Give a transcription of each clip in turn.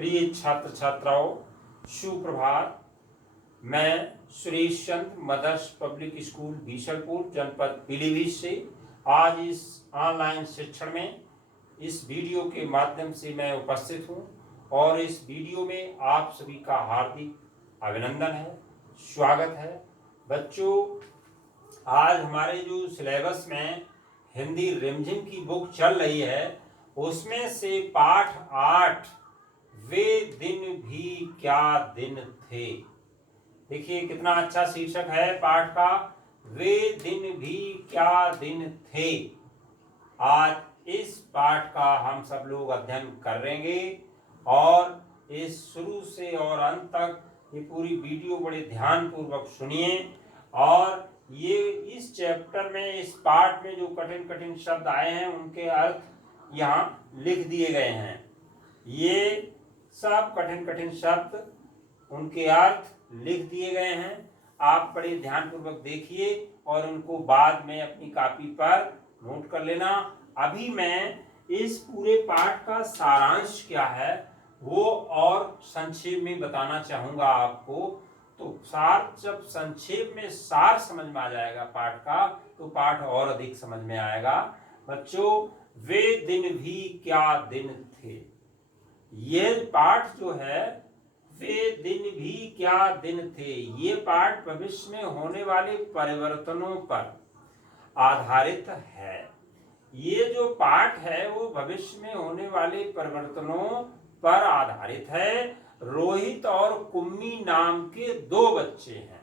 प्रिय छात्र छात्राओं, सुप्रभात। मैं Suresh Chandra mother's public school Bisalpur जनपद पीलीभीत से आज इस ऑनलाइन शिक्षण में इस वीडियो के माध्यम से मैं उपस्थित हूं और इस वीडियो में आप सभी का हार्दिक अभिनंदन है, स्वागत है। बच्चों, आज हमारे जो सिलेबस में हिंदी रिमझिम की बुक चल रही है उसमें से पाठ 8 वे दिन भी क्या दिन थे। देखिए कितना अच्छा शीर्षक है पाठ का, वे दिन भी क्या दिन थे। आज इस पाठ का हम सब लोग अध्ययन करेंगे और इस शुरू से और अंत तक ये पूरी वीडियो बड़े ध्यान पूर्वक सुनिए। और ये इस चैप्टर में, इस पाठ में जो कठिन कठिन शब्द आए हैं उनके अर्थ यहाँ लिख दिए गए हैं। ये सब कठिन कठिन शब्द, उनके अर्थ लिख दिए गए हैं। आप बड़े ध्यानपूर्वक देखिए और उनको बाद में अपनी कॉपी पर नोट कर लेना। अभी मैं इस पूरे पाठ का सारांश क्या है वो और संक्षेप में बताना चाहूंगा आपको। तो सार, जब संक्षेप में सार समझ में आ जाएगा पाठ का, तो पाठ और अधिक समझ में आएगा। बच्चों, वे दिन भी क्या दिन थे, ये पाठ जो है वे दिन भी क्या दिन थे, ये पाठ भविष्य में होने वाले परिवर्तनों पर आधारित है। ये जो पाठ है वो भविष्य में होने वाले परिवर्तनों पर आधारित है। रोहित और कुम्मी नाम के दो बच्चे हैं।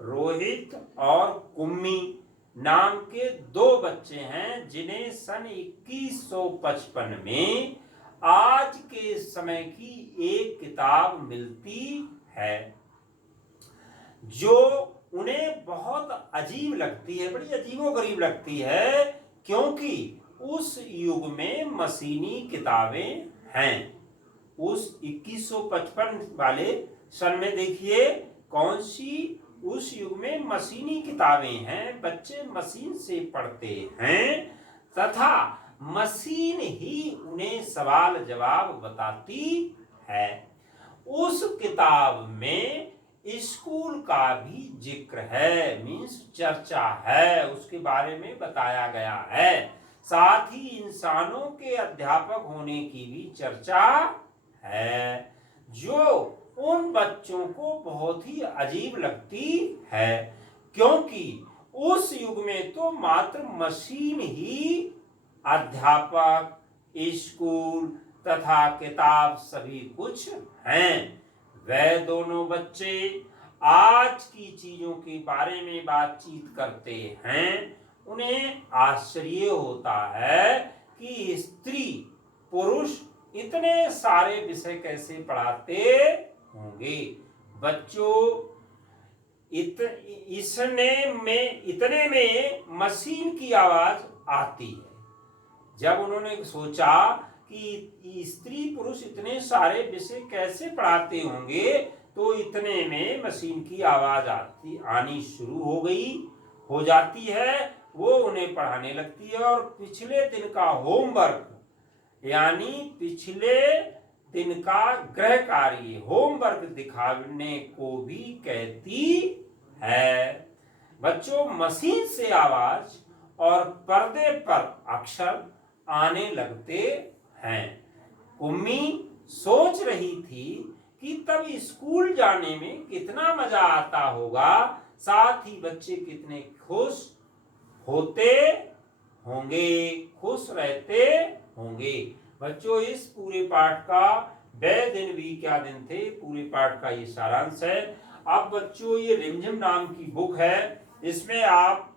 रोहित और कुम्मी नाम के दो बच्चे हैं जिन्हें सन 2155 में आज के समय की एक किताब मिलती है जो उन्हें बहुत अजीब लगती है, बड़ी अजीबोगरीब लगती है, क्योंकि उस युग में मशीनी किताबें हैं। उस 2155 वाले सन में देखिए कौन सी, उस युग में मशीनी किताबें हैं, बच्चे मशीन से पढ़ते हैं तथा मशीन ही उन्हें सवाल जवाब बताती है। उस किताब में स्कूल का भी जिक्र है, मीन्स चर्चा है, उसके बारे में बताया गया है। साथ ही इंसानों के अध्यापक होने की भी चर्चा है, जो उन बच्चों को बहुत ही अजीब लगती है, क्योंकि उस युग में तो मात्र मशीन ही अध्यापक, स्कूल तथा किताब सभी कुछ हैं। वह दोनों बच्चे आज की चीजों के बारे में बातचीत करते हैं। उन्हें आश्चर्य होता है कि स्त्री पुरुष इतने सारे विषय कैसे पढ़ाते होंगे। बच्चों, इतने में मशीन की आवाज आती है। जब उन्होंने सोचा कि स्त्री पुरुष इतने सारे विषय कैसे पढ़ाते होंगे, तो इतने में मशीन की आवाज आनी शुरू हो जाती है। वो उन्हें पढ़ाने लगती है और पिछले दिन का होमवर्क, यानी पिछले दिन का गृह कार्य, होमवर्क दिखाने को भी कहती है। बच्चों, मशीन से आवाज और पर्दे पर अक्षर आने लगते हैं। कुम्मी सोच रही थी कि तब स्कूल जाने में कितना मजा आता होगा, साथ ही बच्चे कितने खुश होते होंगे, खुश रहते होंगे। बच्चों, इस पूरे पाठ का वे दिन भी क्या दिन थे, पूरे पाठ का ये सारांश है। अब बच्चों, ये रिमझिम नाम की बुक है, इसमें आप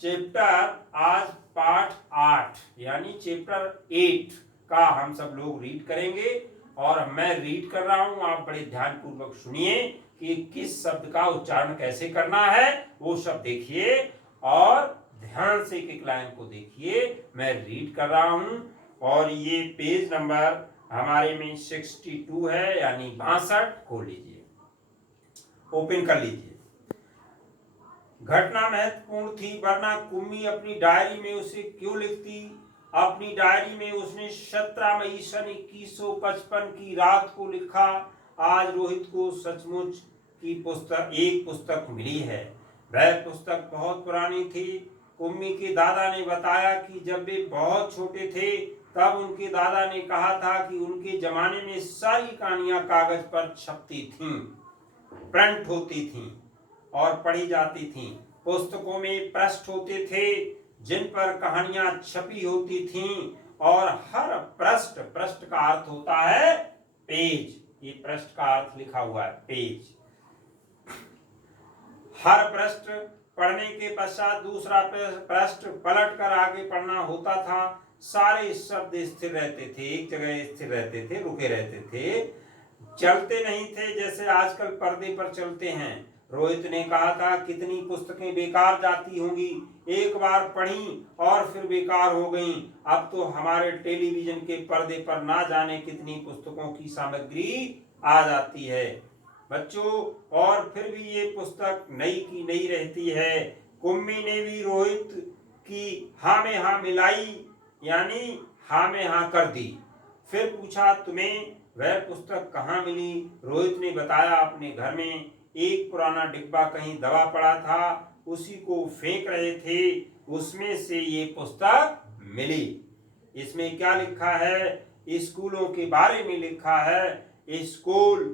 चैप्टर, आज पाठ 8 यानी चैप्टर 8 का हम सब लोग रीड करेंगे। और मैं रीड कर रहा हूं, आप बड़े ध्यानपूर्वक सुनिए कि किस शब्द का उच्चारण कैसे करना है, वो शब्द देखिए और ध्यान से एक लाइन को देखिए। मैं रीड कर रहा हूं और ये पेज नंबर हमारे में 62 है, यानी 62। खोल लीजिए, ओपन कर लीजिए। घटना महत्वपूर्ण थी, वरना कुम्मी अपनी डायरी में उसे क्यों लिखती। अपनी डायरी में उसने 17 मई सन 2155 की रात को लिखा, आज रोहित को सचमुच की एक पुस्तक मिली है। वह पुस्तक बहुत पुरानी थी। कुम्मी के दादा ने बताया कि जब वे बहुत छोटे थे तब उनके दादा ने कहा था कि उनके जमाने में सारी कहानियां कागज पर छपती थीं, प्रिंट होती थीं और पढ़ी जाती थीं। पुस्तकों में पृष्ठ होते थे जिन पर कहानियां छपी होती थीं और हर पृष्ठ का अर्थ होता है पेज। ये पृष्ठ का अर्थ लिखा हुआ है पेज। हर पृष्ठ पढ़ने के पश्चात दूसरा पृष्ठ पलट कर आगे पढ़ना होता था। सारे शब्द स्थिर रहते थे, एक जगह स्थिर रहते थे, रुके रहते थे, चलते नहीं थे जैसे आजकल पर्दे पर चलते हैं। रोहित ने कहा था, कितनी पुस्तकें बेकार जाती होंगी, एक बार पढ़ी और फिर बेकार हो गईं। अब तो हमारे टेलीविजन के पर्दे पर ना जाने कितनी पुस्तकों की सामग्री आ जाती है बच्चों, और फिर भी ये पुस्तक नई की नई रहती है। कुम्मी ने भी रोहित की हाँ में हाँ मिलाई, यानी हाँ में हाँ कर दी। फिर पूछा, तुम्हें वह पुस्तक कहाँ मिली? रोहित ने बताया, अपने घर में एक पुराना डिब्बा कहीं दबा पड़ा था, उसी को फेंक रहे थे, उसमें से ये पुस्तक मिली। इसमें क्या लिखा है? स्कूलों के बारे में लिखा है। स्कूल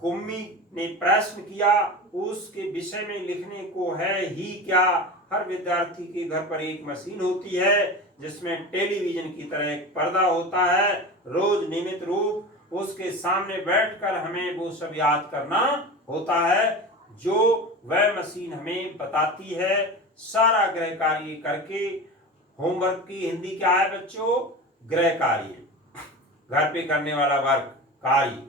कुम्मी ने प्रश्न किया, उसके विषय में लिखने को है ही क्या? हर विद्यार्थी के घर पर एक मशीन होती है जिसमें टेलीविजन की तरह एक पर्दा होता है। रोज नियमित रूप उसके सामने बैठकर हमें वो सब याद करना होता है जो वह मशीन हमें बताती है। सारा गृह कार्य करके, होमवर्क की हिंदी क्या है बच्चों? गृह कार्य, घर पे करने वाला वर्क कार्य,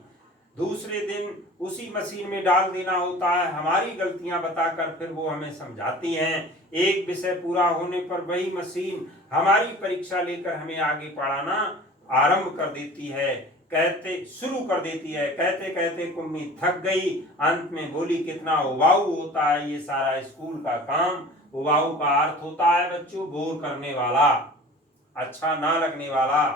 दूसरे दिन उसी मशीन में डाल देना होता है। हमारी गलतियां बताकर फिर वो हमें समझाती हैं। एक विषय पूरा होने पर वही मशीन हमारी परीक्षा लेकर हमें आगे पढ़ाना आरंभ कर देती है, शुरू कर देती है। कहते कहते कुम्मी थक गई, अंत में बोली, कितना उबाऊ होता है ये सारा स्कूल का काम। उबाऊ का अर्थ होता है बच्चों बोर करने वाला, अच्छा ना लगने वाला।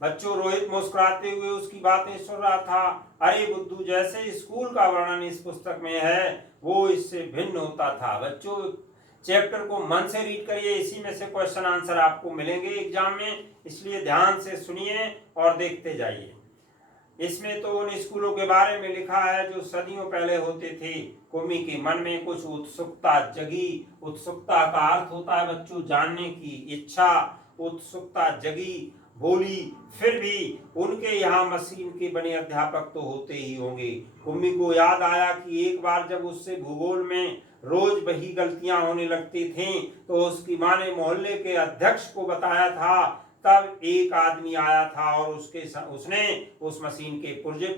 बच्चों, रोहित मुस्कुराते हुए उसकी बातें सुन रहा था। अरे बुद्धू, जैसे स्कूल का वर्णन इस पुस्तक में है वो इससे भिन्न होता था। बच्चों, चैप्टर को मन से रीड करिए, इसी में से क्वेश्चन आंसर आपको मिलेंगे एग्जाम में, इसलिए ध्यान से सुनिए और देखते जाइए। इसमें तो उन स्कूलों के बारे में लिखा है जो सदियों पहले होते थे। कुम्मी के मन में कुछ उत्सुकता जगी। उत्सुकता का अर्थ होता है बच्चों जानने की इच्छा। उत्सुकता जगी, बोली, फिर भी उनके यहाँ मशीन के बने अध्यापक तो होते ही होंगे। कुम्मी को याद आया कि एक बार जब उससे भूगोल में रोज वही गलतियां होने लगती थीं तो उसकी माँ ने मोहल्ले के अध्यक्ष को बताया था। तब एक आदमी आया था और उसने उस मशीन के पुर्जे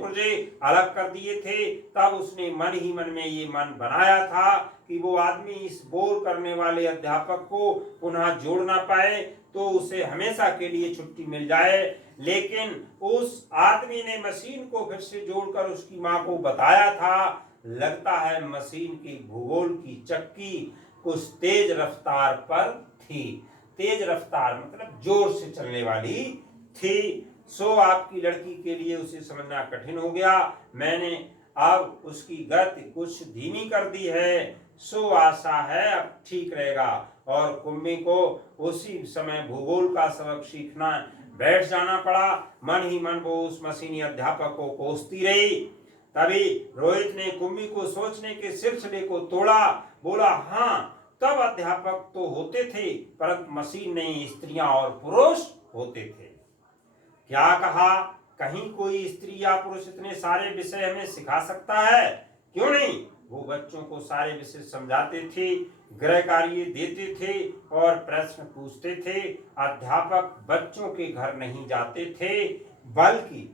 अलग कर दिए थे। तब उसने मन ही मन में ये मन बनाया था कि वो आदमी इस बोर करने वाले अध्यापक को पुनः जोड़ ना पाए तो उसे हमेशा के लिए छुट्टी मिल जाए। लेकिन उस आदमी ने मशीन को फिर से जोड़कर उसकी माँ को बताया था। लगता है मशीन की भूगोल की चक्की कुछ तेज रफ्तार पर थी। तेज रफ्तार मतलब जोर से चलने वाली थी। सो आपकी लड़की के लिए उसे समझना कठिन हो गया। मैंने अब उसकी गति कुछ धीमी कर दी है। सो आशा है अब ठीक रहेगा। और कुम्मी को उसी समय भूगोल का सबक सीखना बैठ जाना पड़ा। मन ही मन वो उस मशीनी अध्यापक को कोसती रही। तभी रोहित ने कुम्मी को सोचने के सिलसिले को तोड़ा। बोला, हाँ, तब अध्यापक तो होते थे परंतु मशीन में स्त्रियां और पुरुष होते थे। क्या कहा? कहीं कोई स्त्री या पुरुष इतने सारे विषय हमें सिखा सकता है? क्यों नहीं? वो बच्चों को सारे विषय समझाते थे, गृह कार्य देते थे और प्रश्न पूछते थे। अध्यापक बच्चों के घर नहीं जाते थे बल्कि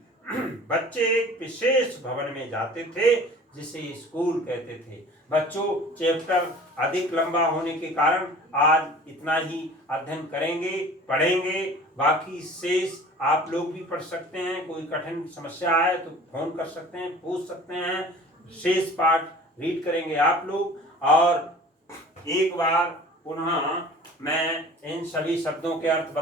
बच्चे एक विशेष भवन में जाते थे जिसे स्कूल कहते थे। बच्चों, चैप्टर अधिक लंबा होने के कारण आज इतना ही अध्ययन करेंगे, पढ़ेंगे। बाकी शेष आप लोग भी पढ़ सकते हैं। कोई कठिन समस्या आए तो फोन कर सकते हैं, पूछ सकते हैं। शेष पाठ रीड करेंगे आप लोग। और एक बार पुनः मैं इन सभी शब्दों के अर्थ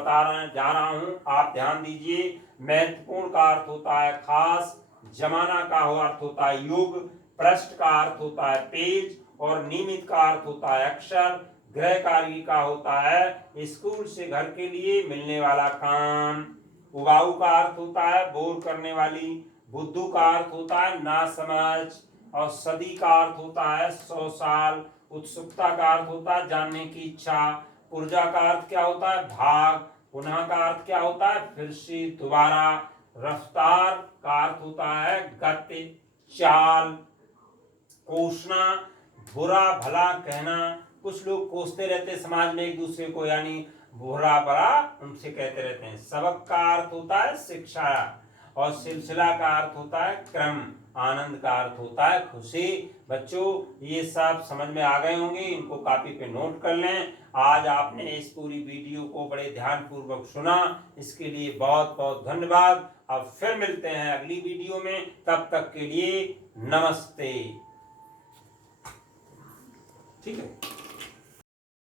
जा रहा हूं, आप ध्यान दीजिए। महत्वपूर्ण का अर्थ होता है खास, जमाना का अर्थ होता है युग, पृष्ठ का अर्थ होता है पेज, और नियमित का अर्थ होता है अक्षर, गृहकार्य का होता है स्कूल से घर के लिए मिलने वाला काम, उबाऊ का अर्थ होता है बोर करने वाली, बुद्धू का अर्थ होता है नासमझ, और सदी का अर्थ होता है 100 साल, उत्सुकता का अर्थ होता है जानने की इच्छा, ऊर्जा का अर्थ क्या होता है भाग, पुनः का अर्थ क्या होता है फिर से दोबारा, रफ्तार का अर्थ होता है गति चाल, कोसना बुरा भला कहना, कुछ लोग कोसते रहते समाज में एक दूसरे को, यानी बुरा भला उनसे कहते रहते हैं। सबक का अर्थ होता है शिक्षा, और सिलसिला का अर्थ होता है क्रम, आनंद का अर्थ होता है खुशी। बच्चों ये सब समझ में आ गए होंगे, इनको कॉपी पे नोट कर लें। आज आपने इस पूरी वीडियो को बड़े ध्यानपूर्वक सुना, इसके लिए बहुत बहुत धन्यवाद। अब फिर मिलते हैं अगली वीडियो में, तब तक के लिए नमस्ते। ठीक है।